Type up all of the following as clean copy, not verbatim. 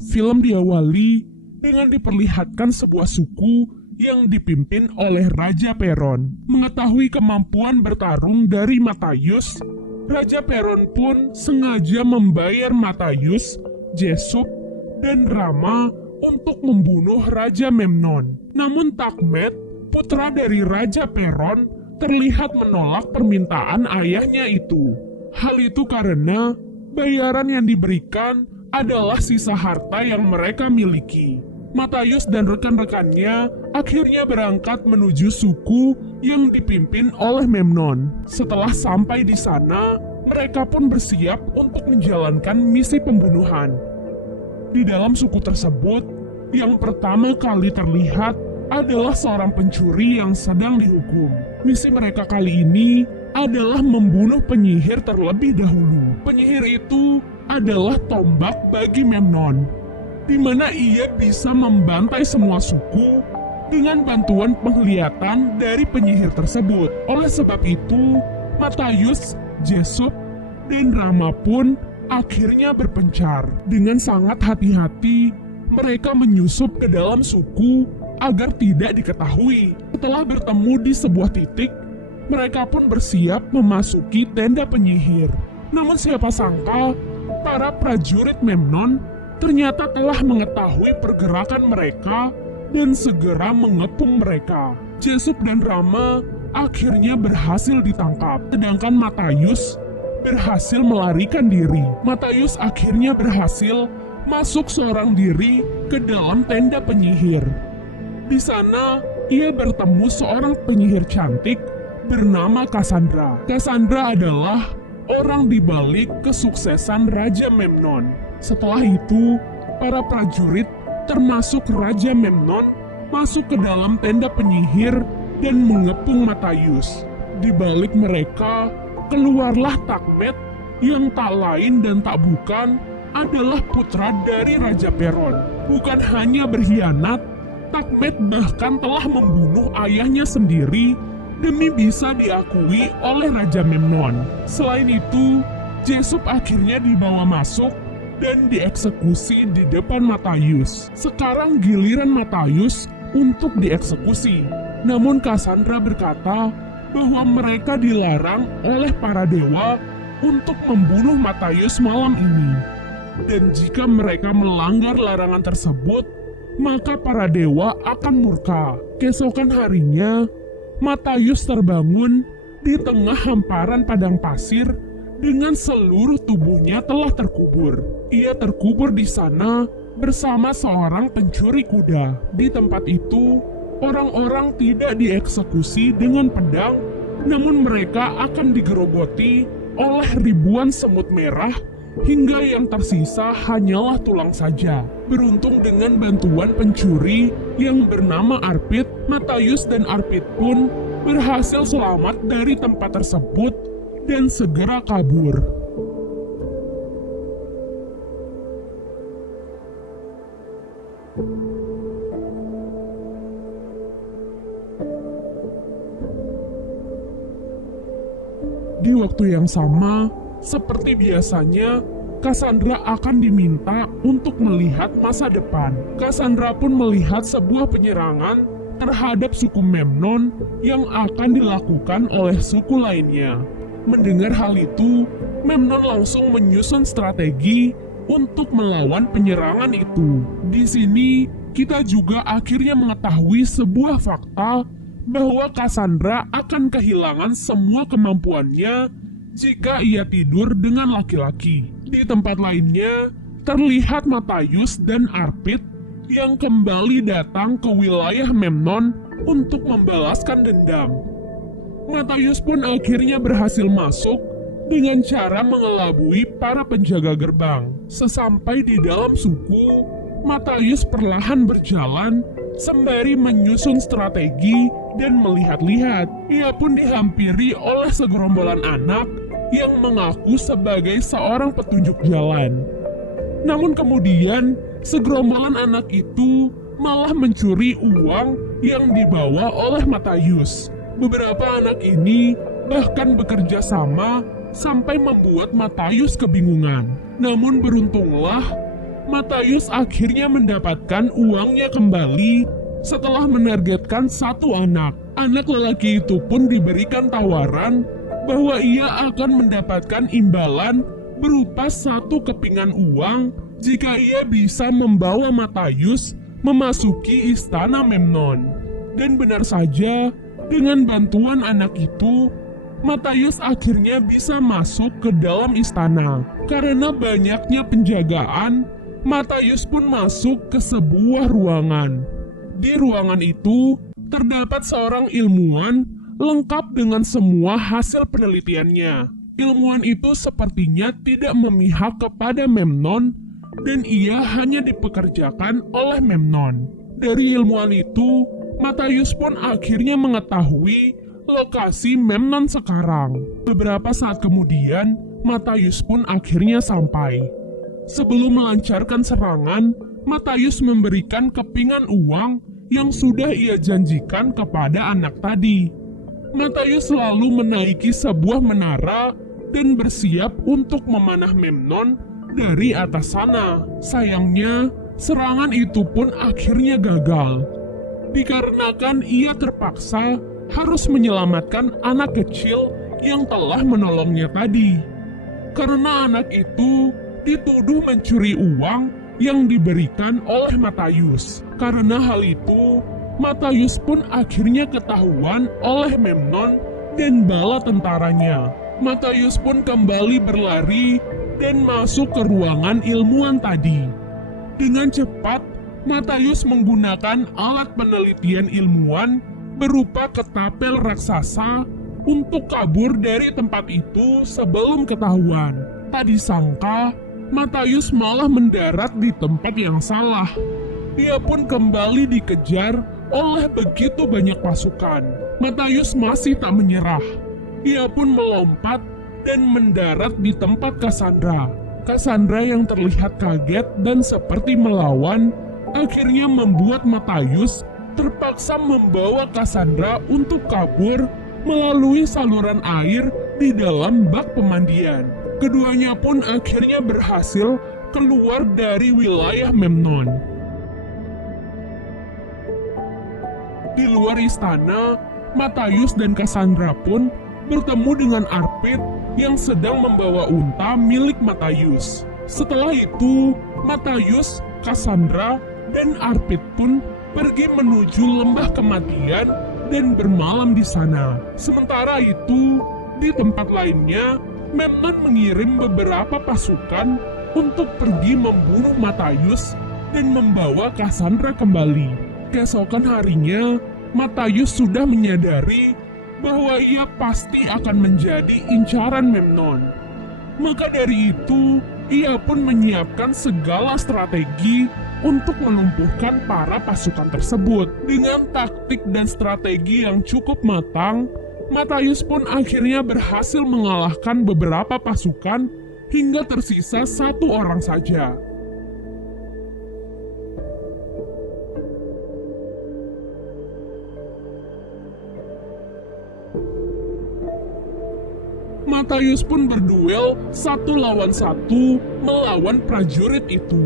Film diawali dengan diperlihatkan sebuah suku yang dipimpin oleh Raja Peron. Mengetahui kemampuan bertarung dari Matthaius, Raja Peron pun sengaja membayar Matthaius, Jesup, dan Rama untuk membunuh Raja Memnon. Namun Takmet, putra dari Raja Peron, terlihat menolak permintaan ayahnya itu. Hal itu karena bayaran yang diberikan adalah sisa harta yang mereka miliki. Matthaius dan rekan-rekannya akhirnya berangkat menuju suku yang dipimpin oleh Memnon. Setelah sampai di sana, mereka pun bersiap untuk menjalankan misi pembunuhan. Di dalam suku tersebut, yang pertama kali terlihat adalah seorang pencuri yang sedang dihukum. Misi mereka kali ini adalah membunuh penyihir terlebih dahulu. Penyihir itu adalah tombak bagi Memnon, di mana ia bisa membantai semua suku dengan bantuan penglihatan dari penyihir tersebut. Oleh sebab itu, Matthaius, Jesup, dan Rama pun akhirnya berpencar. Dengan sangat hati-hati, mereka menyusup ke dalam suku agar tidak diketahui. Setelah bertemu di sebuah titik, mereka pun bersiap memasuki tenda penyihir. Namun siapa sangka, para prajurit Memnon ternyata telah mengetahui pergerakan mereka dan segera mengepung mereka. Jesup dan Rama akhirnya berhasil ditangkap, sedangkan Matthaius berhasil melarikan diri. Matthaius akhirnya berhasil masuk seorang diri ke dalam tenda penyihir. Di sana, ia bertemu seorang penyihir cantik bernama Cassandra. Cassandra adalah orang di balik kesuksesan Raja Memnon. Setelah itu, para prajurit termasuk Raja Memnon masuk ke dalam tenda penyihir dan mengepung Matthaius. Di balik mereka, keluarlah Takmet yang tak lain dan tak bukan adalah putra dari Raja Peron. Bukan hanya berkhianat, Takmet bahkan telah membunuh ayahnya sendiri demi bisa diakui oleh Raja Memnon. Selain itu, Jesup akhirnya dibawa masuk dan dieksekusi di depan Matthaius. Sekarang giliran Matthaius untuk dieksekusi. Namun Cassandra berkata bahwa mereka dilarang oleh para dewa untuk membunuh Matthaius malam ini. Dan jika mereka melanggar larangan tersebut, maka para dewa akan murka. Keesokan harinya, Matthaius terbangun di tengah hamparan padang pasir dengan seluruh tubuhnya telah terkubur. Ia terkubur di sana bersama seorang pencuri kuda. Di tempat itu, orang-orang tidak dieksekusi dengan pedang, namun mereka akan digerogoti oleh ribuan semut merah hingga yang tersisa hanyalah tulang saja. Beruntung dengan bantuan pencuri yang bernama Arpit, Matthaius dan Arpit pun berhasil selamat dari tempat tersebut dan segera kabur. Di waktu yang sama, seperti biasanya, Cassandra akan diminta untuk melihat masa depan. Cassandra pun melihat sebuah penyerangan terhadap suku Memnon yang akan dilakukan oleh suku lainnya. Mendengar hal itu, Memnon langsung menyusun strategi untuk melawan penyerangan itu. Di sini, kita juga akhirnya mengetahui sebuah fakta bahwa Cassandra akan kehilangan semua kemampuannya jika ia tidur dengan laki-laki. Di tempat lainnya, terlihat Matthaius dan Arpit yang kembali datang ke wilayah Memnon untuk membalaskan dendam. Matthaius pun akhirnya berhasil masuk dengan cara mengelabui para penjaga gerbang. Sesampai di dalam suku, Matthaius perlahan berjalan sembari menyusun strategi dan melihat-lihat. Ia pun dihampiri oleh segerombolan anak yang mengaku sebagai seorang petunjuk jalan. Namun kemudian, segerombolan anak itu malah mencuri uang yang dibawa oleh Matthaius. Beberapa anak ini bahkan bekerja sama sampai membuat Matthaius kebingungan. Namun beruntunglah, Matius akhirnya mendapatkan uangnya kembali setelah menargetkan satu anak. Anak lelaki itu pun diberikan tawaran bahwa ia akan mendapatkan imbalan berupa satu kepingan uang jika ia bisa membawa Matius memasuki istana Memnon. Dan benar saja, dengan bantuan anak itu, Matius akhirnya bisa masuk ke dalam istana. Karena banyaknya penjagaan, Matius pun masuk ke sebuah ruangan. Di ruangan itu, terdapat seorang ilmuwan lengkap dengan semua hasil penelitiannya. Ilmuwan itu sepertinya tidak memihak kepada Memnon, dan ia hanya dipekerjakan oleh Memnon. Dari ilmuwan itu, Matius pun akhirnya mengetahui lokasi Memnon sekarang. Beberapa saat kemudian, Matius pun akhirnya sampai. Sebelum melancarkan serangan, Matius memberikan kepingan uang yang sudah ia janjikan kepada anak tadi. Matius lalu menaiki sebuah menara dan bersiap untuk memanah Memnon dari atas sana. Sayangnya, serangan itu pun akhirnya gagal, dikarenakan ia terpaksa harus menyelamatkan anak kecil yang telah menolongnya tadi. Karena anak itu dituduh mencuri uang yang diberikan oleh Matius. Karena hal itu, Matius pun akhirnya ketahuan oleh Memnon dan bala tentaranya. Matius pun kembali berlari dan masuk ke ruangan ilmuwan tadi. Dengan cepat, Matius menggunakan alat penelitian ilmuwan berupa ketapel raksasa untuk kabur dari tempat itu sebelum ketahuan. Tak disangka, Matius malah mendarat di tempat yang salah. Ia pun kembali dikejar oleh begitu banyak pasukan. Matius masih tak menyerah. Ia pun melompat dan mendarat di tempat Cassandra. Cassandra yang terlihat kaget dan seperti melawan, akhirnya membuat Matius terpaksa membawa Cassandra untuk kabur melalui saluran air di dalam bak pemandian. Keduanya pun akhirnya berhasil keluar dari wilayah Memnon. Di luar istana, Matius dan Cassandra pun bertemu dengan Arpit yang sedang membawa unta milik Matius. Setelah itu, Matius, Cassandra, dan Arpit pun pergi menuju lembah kematian dan bermalam di sana. Sementara itu, di tempat lainnya, Memnon mengirim beberapa pasukan untuk pergi membunuh Matius dan membawa Cassandra kembali. Keesokan harinya, Matius sudah menyadari bahwa ia pasti akan menjadi incaran Memnon. Maka dari itu, ia pun menyiapkan segala strategi untuk melumpuhkan para pasukan tersebut. Dengan taktik dan strategi yang cukup matang, Matius pun akhirnya berhasil mengalahkan beberapa pasukan hingga tersisa satu orang saja. Matius pun berduel 1 lawan 1 melawan prajurit itu.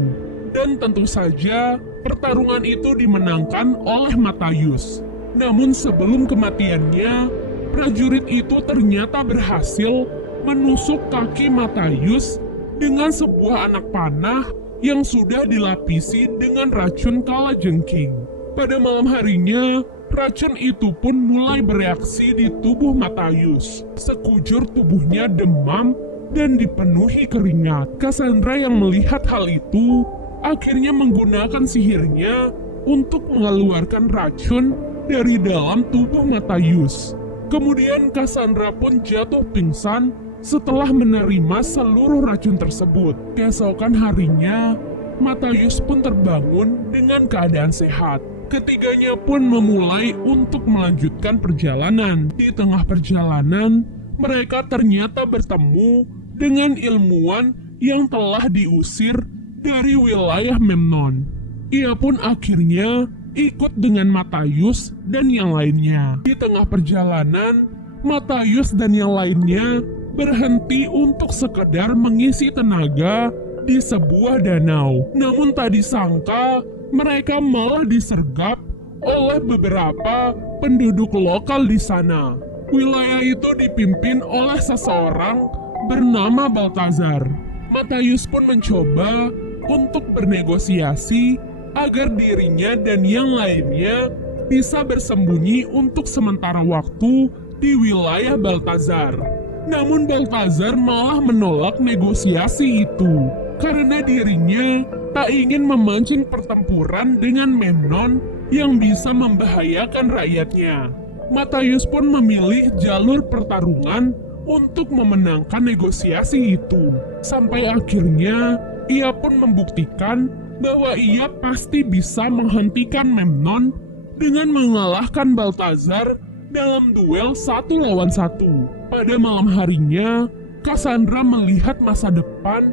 Dan tentu saja pertarungan itu dimenangkan oleh Matius. Namun sebelum kematiannya, prajurit itu ternyata berhasil menusuk kaki Matius dengan sebuah anak panah yang sudah dilapisi dengan racun kalajengking. Pada malam harinya, racun itu pun mulai bereaksi di tubuh Matius. Sekujur tubuhnya demam dan dipenuhi keringat. Cassandra yang melihat hal itu akhirnya menggunakan sihirnya untuk mengeluarkan racun dari dalam tubuh Matius. Kemudian Cassandra pun jatuh pingsan setelah menerima seluruh racun tersebut. Keesokan harinya, Matius pun terbangun dengan keadaan sehat. Ketiganya pun memulai untuk melanjutkan perjalanan. Di tengah perjalanan, mereka ternyata bertemu dengan ilmuwan yang telah diusir dari wilayah Memnon. Ia pun akhirnya ikut dengan Matius dan yang lainnya. Di tengah perjalanan, Matius dan yang lainnya berhenti untuk sekedar mengisi tenaga di sebuah danau. Namun tak disangka, mereka malah disergap oleh beberapa penduduk lokal di sana. Wilayah itu dipimpin oleh seseorang bernama Baltazar. Matius pun mencoba untuk bernegosiasi agar dirinya dan yang lainnya bisa bersembunyi untuk sementara waktu di wilayah Baltazar. Namun Baltazar malah menolak negosiasi itu karena dirinya tak ingin memancing pertempuran dengan Memnon yang bisa membahayakan rakyatnya. Matius pun memilih jalur pertarungan untuk memenangkan negosiasi itu. Sampai akhirnya ia pun membuktikan bahwa ia pasti bisa menghentikan Memnon dengan mengalahkan Baltazar dalam duel 1 lawan 1. Pada malam harinya, Cassandra melihat masa depan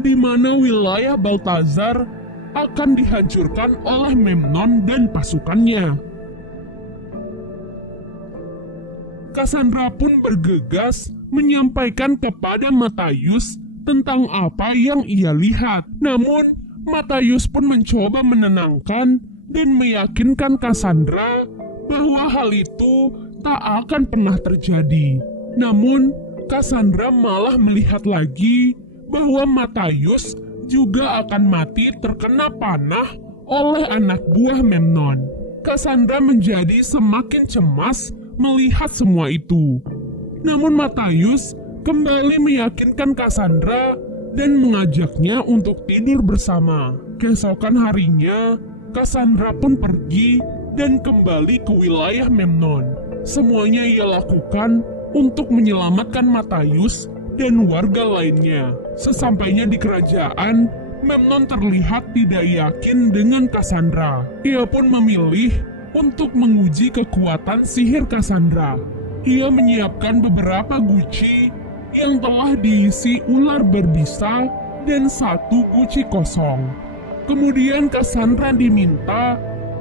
di mana wilayah Baltazar akan dihancurkan oleh Memnon dan pasukannya. Cassandra pun bergegas menyampaikan kepada Matius tentang apa yang ia lihat. Namun, Matius pun mencoba menenangkan dan meyakinkan Cassandra bahwa hal itu tak akan pernah terjadi. Namun, Cassandra malah melihat lagi bahwa Matius juga akan mati terkena panah oleh anak buah Memnon. Cassandra menjadi semakin cemas melihat semua itu. Namun Matius kembali meyakinkan Cassandra dan mengajaknya untuk tidur bersama. Keesokan harinya, Cassandra pun pergi dan kembali ke wilayah Memnon. Semuanya ia lakukan untuk menyelamatkan Matius dan warga lainnya. Sesampainya di kerajaan, Memnon terlihat tidak yakin dengan Cassandra. Ia pun memilih untuk menguji kekuatan sihir Cassandra. Ia menyiapkan beberapa guci yang telah diisi ular berbisa dan 1 guci kosong. Kemudian Cassandra diminta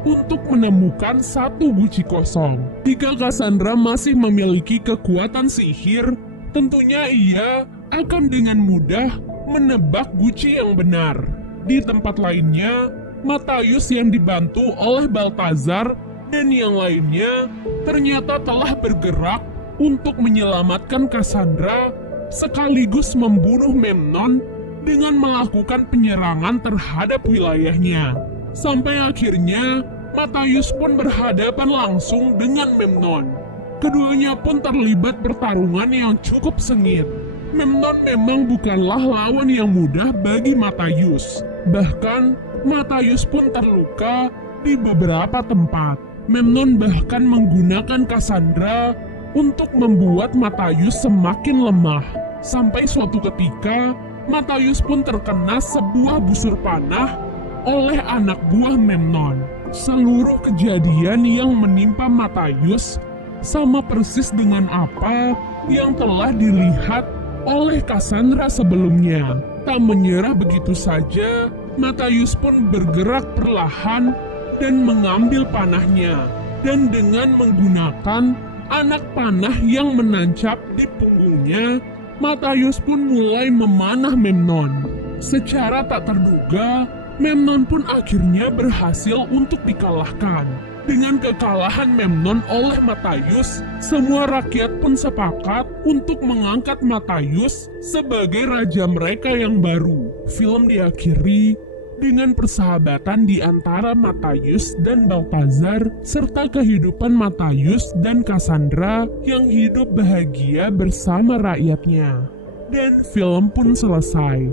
untuk menemukan 1 guci kosong. Jika Cassandra masih memiliki kekuatan sihir, tentunya ia akan dengan mudah menebak guci yang benar. Di tempat lainnya, Matius yang dibantu oleh Baltazar dan yang lainnya ternyata telah bergerak untuk menyelamatkan Cassandra sekaligus membunuh Memnon dengan melakukan penyerangan terhadap wilayahnya. Sampai akhirnya Matius pun berhadapan langsung dengan Memnon. Keduanya pun terlibat pertarungan yang cukup sengit. Memnon memang bukanlah lawan yang mudah bagi Matius. Bahkan Matius pun terluka di beberapa tempat. Memnon bahkan menggunakan Cassandra untuk membuat Matius semakin lemah. Sampai suatu ketika, Matius pun terkena sebuah busur panah oleh anak buah Memnon. Seluruh kejadian yang menimpa Matius sama persis dengan apa yang telah dilihat oleh Cassandra sebelumnya. Tak menyerah begitu saja, Matius pun bergerak perlahan dan mengambil panahnya. Dan dengan menggunakan anak panah yang menancap di punggungnya, Matius pun mulai memanah Memnon. Secara tak terduga, Memnon pun akhirnya berhasil untuk dikalahkan. Dengan kekalahan Memnon oleh Matius, semua rakyat pun sepakat untuk mengangkat Matius sebagai raja mereka yang baru. Film diakhiri dengan persahabatan di antara Matius dan Baltazar, serta kehidupan Matius dan Cassandra yang hidup bahagia bersama rakyatnya. Dan film pun selesai.